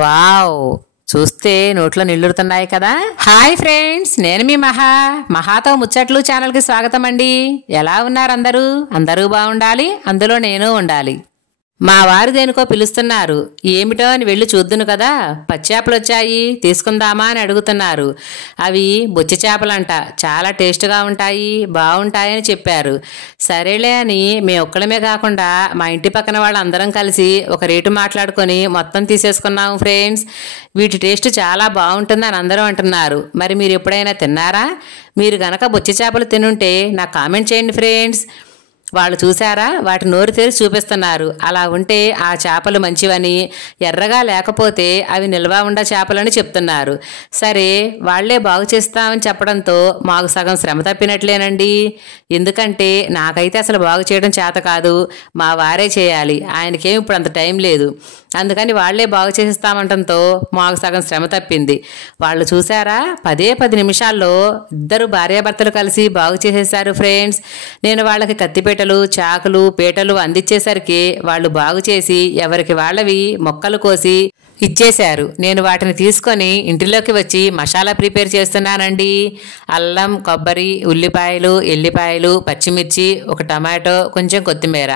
Wow! చూస్తే నోట్లో నీళ్లురుతున్నాయి కదా. హాయ్ ఫ్రెండ్స్, నేను మీ మహాతో ముచ్చట్లు ఛానల్కి స్వాగతం అండి. ఎలా ఉన్నారు అందరూ? అందరూ బాగుండాలి, అందులో నేను ఉండాలి. మా వారు దేనికో పిలుస్తున్నారు, ఏమిటో అని వెళ్ళి చూద్దును కదా. పచ్చేపలు వచ్చాయి, తీసుకుందామా అని అడుగుతున్నారు. అవి బొచ్చి చేపలంట, చాలా టేస్ట్గా ఉంటాయి, బాగుంటాయని చెప్పారు. సరేలే అని మేము ఒక్కడమే కాకుండా మా ఇంటి పక్కన వాళ్ళందరం కలిసి ఒక రేటు మాట్లాడుకొని మొత్తం తీసేసుకున్నాము ఫ్రెండ్స్. వీటి టేస్ట్ చాలా బాగుంటుందని అందరూ అంటున్నారు. మరి మీరు ఎప్పుడైనా తిన్నారా? మీరు గనక బొచ్చి చేపలు తినుంటే నాకు కామెంట్ చేయండి ఫ్రెండ్స్. వాళ్ళు చూసారా, వాటి నోరు తెరిచి చూపిస్తున్నారు. అలా ఉంటే ఆ చేపలు మంచివని, ఎర్రగా లేకపోతే అవి నిల్వ ఉండ చేపలని చెప్తున్నారు. సరే, వాళ్లే బాగు చేస్తామని చెప్పడంతో మాకు సగం శ్రమ తప్పినట్లేనండి. ఎందుకంటే నాకైతే అసలు బాగు చేయడం చేత కాదు, మా వారే చేయాలి. ఆయనకేమి ఇప్పుడు అంత టైం లేదు. అందుకని వాళ్లే బాగు చేసిస్తామంటంతో మాకు సగం శ్రమ తప్పింది. వాళ్ళు చూసారా, 10 నిమిషాల్లో ఇద్దరు భార్యాభర్తలు కలిసి బాగు చేసేసారు ఫ్రెండ్స్. నేను వాళ్ళకి కత్తిపేటలు, చాకులు, పీటలు అందించేసరికి వాళ్ళు బాగు చేసి ఎవరికి వాళ్ళవి మొక్కలు కోసి ఇచ్చేశారు. నేను వాటిని తీసుకొని ఇంటిలోకి వచ్చి మసాలా ప్రిపేర్ చేస్తున్నానండి. అల్లం, కొబ్బరి, ఉల్లిపాయలు, ఎల్లిపాయలు, పచ్చిమిర్చి, ఒక టమాటో, కొంచెం కొత్తిమీర,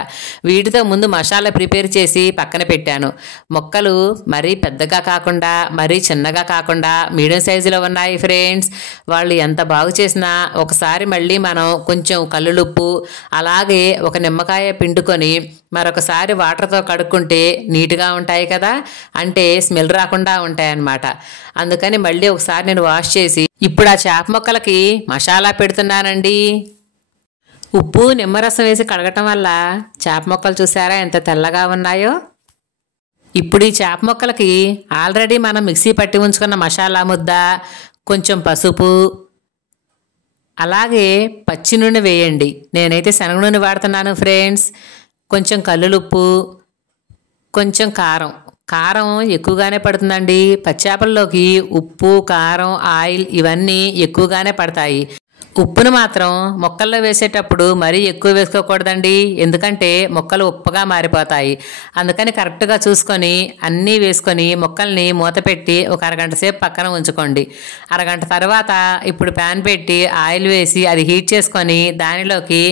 వీటితో ముందు మసాలా ప్రిపేర్ చేసి పక్కన పెట్టాను. మొక్కలు మరీ పెద్దగా కాకుండా మరీ చిన్నగా కాకుండా మీడియం సైజులో ఉన్నాయి ఫ్రెండ్స్. వాళ్ళు ఎంత బాగు చేసినా ఒకసారి మళ్ళీ మనం కొంచెం కల్లులుప్పు, అలాగే ఒక నిమ్మకాయ పిండుకొని మరొకసారి వాటర్తో కడుక్కుంటే నీట్గా ఉంటాయి కదా, అంటే స్మెల్ రాకుండా ఉంటాయన్నమాట. అందుకని మళ్ళీ ఒకసారి నేను వాష్ చేసి ఇప్పుడు ఆ చేప మొక్కలకి మసాలా పెడుతున్నానండి. ఉప్పు, నిమ్మరసం వేసి కడగటం వల్ల చేప మొక్కలు చూసారా ఎంత తెల్లగా ఉన్నాయో. ఇప్పుడు ఈ చేప మొక్కలకి ఆల్రెడీ మనం మిక్సీ పట్టి ఉంచుకున్న మసాలా ముద్ద, కొంచెం పసుపు, అలాగే పచ్చి నూనె వేయండి. నేనైతే శనగ నూనె వాడుతున్నాను ఫ్రెండ్స్. కొంచెం కల్లులుప్పు, కొంచెం కారం ఎక్కువగానే పడుతుందండి. పచ్చేపల్లోకి ఉప్పు, కారం, ఆయిల్ ఇవన్నీ ఎక్కువగానే పడతాయి. ఉప్పును మాత్రం మొక్కల్లో వేసేటప్పుడు మరీ ఎక్కువ వేసుకోకూడదండి, ఎందుకంటే మొక్కలు ఉప్పగా మారిపోతాయి. అందుకని కరెక్ట్గా చూసుకొని అన్నీ వేసుకొని మొక్కల్ని మూత పెట్టి ఒక అరగంట సేపు పక్కన ఉంచుకోండి. అరగంట తర్వాత ఇప్పుడు ప్యాన్ పెట్టి ఆయిల్ వేసి అది హీట్ చేసుకొని దానిలోకి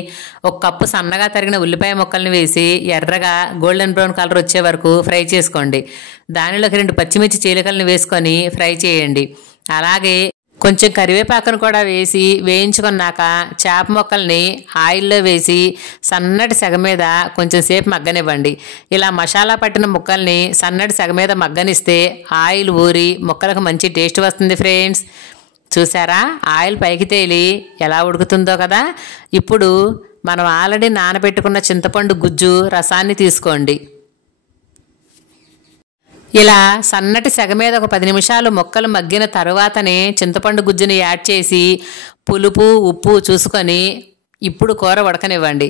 1 కప్పు సన్నగా తరిగిన ఉల్లిపాయ ముక్కల్ని వేసి ఎర్రగా గోల్డెన్ బ్రౌన్ కలర్ వచ్చే వరకు ఫ్రై చేసుకోండి. దానిలోకి 2 పచ్చిమిర్చి చీలికలను వేసుకొని ఫ్రై చేయండి. అలాగే కొంచెం కరివేపాకును కూడా వేసి వేయించుకున్నాక చేప మొక్కల్ని ఆయిల్లో వేసి సన్నటి సెగ మీద కొంచెం సేపు మగ్గనివ్వండి. ఇలా మసాలా పట్టిన ముక్కల్ని సన్నటి సెగ మీద మగ్గనిస్తే ఆయిల్ ఊరి మొక్కలకు మంచి టేస్ట్ వస్తుంది ఫ్రెండ్స్. చూసారా, ఆయిల్ పైకి తేలి ఎలా ఉడుకుతుందో కదా. ఇప్పుడు మనం ఆల్రెడీ నానబెట్టుకున్న చింతపండు గుజ్జు రసాన్ని తీసుకోండి. ఇలా సన్నటి సెగ మీద ఒక 10 నిమిషాలు మొక్కలు మగ్గిన తరువాతనే చింతపండు గుజ్జుని యాడ్ చేసి పులుపు, ఉప్పు చూసుకొని ఇప్పుడు కూర ఉడకనివ్వండి.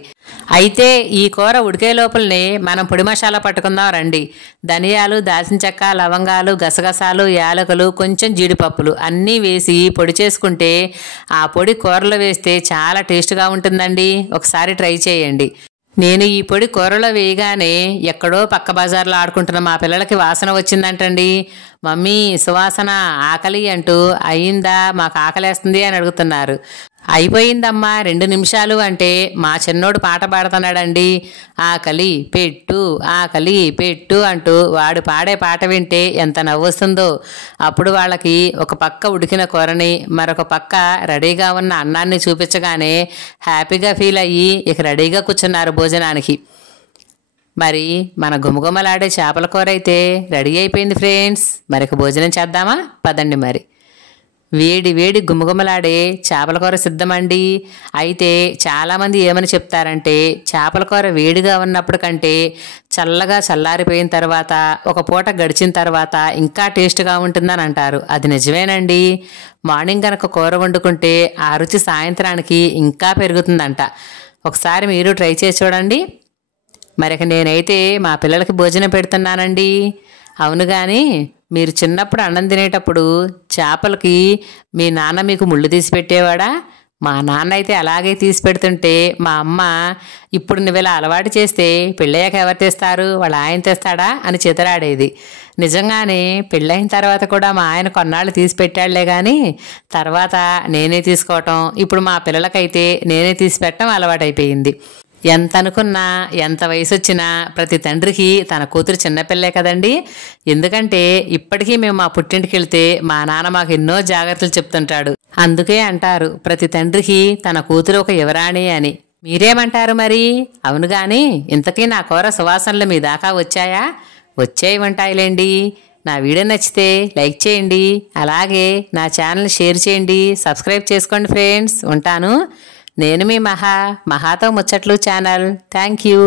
అయితే ఈ కూర ఉడికే లోపలనే మనం పొడి మసాలా పట్టుకుందాం రండి. ధనియాలు, దాల్చిన చెక్క, లవంగాలు, గసగసాలు, యాలకులు, కొంచెం జీడిపప్పులు అన్నీ వేసి పొడి చేసుకుంటే ఆ పొడి కూరలో వేస్తే చాలా టేస్ట్గా ఉంటుందండి. ఒకసారి ట్రై చేయండి. నేను ఈ పొడి కూరలో వేయగానే ఎక్కడో పక్క బజార్లో ఆడుకుంటున్న మా పిల్లలకి వాసన వచ్చిందంటండి. మమ్మీ సువాసన, ఆకలి అంటూ. అయిందా, మాకు ఆకలేస్తుంది అని అడుగుతున్నారు. అయిపోయిందమ్మా 2 నిమిషాలు అంటే మా చిన్నోడు పాట పాడుతున్నాడండి. ఆకలి పెట్టు, ఆకలి పెట్టు అంటూ వాడు పాడే పాట వింటే ఎంత నవ్వొస్తుందో. అప్పుడు వాళ్ళకి ఒక పక్క ఉడికిన కూరని మరొక పక్క రెడీగా ఉన్న అన్నాన్ని చూపించగానే హ్యాపీగా ఫీల్ అయ్యి ఇక రెడీగా కూర్చున్నారు భోజనానికి. మరి మన గుమగుమలాడే చేపల కూర అయితే రెడీ అయిపోయింది ఫ్రెండ్స్. మరొక భోజనం చేద్దామా? పదండి మరి. వేడి వేడి గుమగుమలాడే చేపల కూర సిద్ధమండి. అయితే చాలామంది ఏమని చెప్తారంటే చేపల కూర వేడిగా ఉన్నప్పుడు కంటే చల్లగా చల్లారిపోయిన తర్వాత ఒక పూట గడిచిన తర్వాత ఇంకా టేస్ట్గా ఉంటుందని అంటారు. అది నిజమేనండి. మార్నింగ్ కనుక కూర వండుకుంటే ఆ రుచి సాయంత్రానికి ఇంకా పెరుగుతుందంట. ఒకసారి మీరు ట్రై చేసి చూడండి. మరిక నేనైతే మా పిల్లలకి భోజనం పెడుతున్నానండి. అవును, కానీ మీరు చిన్నప్పుడు అన్నం తినేటప్పుడు చేపలకి మీ నాన్న మీకు ముళ్ళు తీసి పెట్టేవాడా? మా నాన్న అయితే అలాగే తీసి పెడుతుంటే మా అమ్మ ఇప్పుడు నువ్వు ఇలా అలవాటు చేస్తే పెళ్ళయ్యాక ఎవరు తెస్తారు, వాళ్ళ ఆయన తెస్తాడా అని చితరాడేది. నిజంగానే పెళ్ళైన తర్వాత కూడా మా ఆయన కొన్నాళ్ళు తీసి పెట్టాడులే కానీ తర్వాత నేనే తీసుకోవటం, ఇప్పుడు మా పిల్లలకైతే నేనే తీసి పెట్టడం అలవాటైపోయింది. ఎంత అనుకున్నా ఎంత వయసు వచ్చినా ప్రతి తండ్రికి తన కూతురు చిన్నపిల్లే కదండి. ఎందుకంటే ఇప్పటికీ మేము మా పుట్టింటికి వెళ్తే మా నాన్న మాకు ఎన్నో జాగ్రత్తలు చెప్తుంటాడు. అందుకే అంటారు ప్రతి తండ్రికి తన కూతురు ఒక యువరాణి అని. మీరేమంటారు మరి? అవును గాని ఇంతకీ నా కూర సువాసనలు మీ దాకా వచ్చాయా? వచ్చేవి ఉంటాయిలేండి. నా వీడియో నచ్చితే లైక్ చేయండి, అలాగే నా ఛానల్ షేర్ చేయండి, సబ్స్క్రైబ్ చేసుకోండి ఫ్రెండ్స్. ఉంటాను. నేను మీ మహాతో ముచ్చట్లు ఛానల్. Thank you.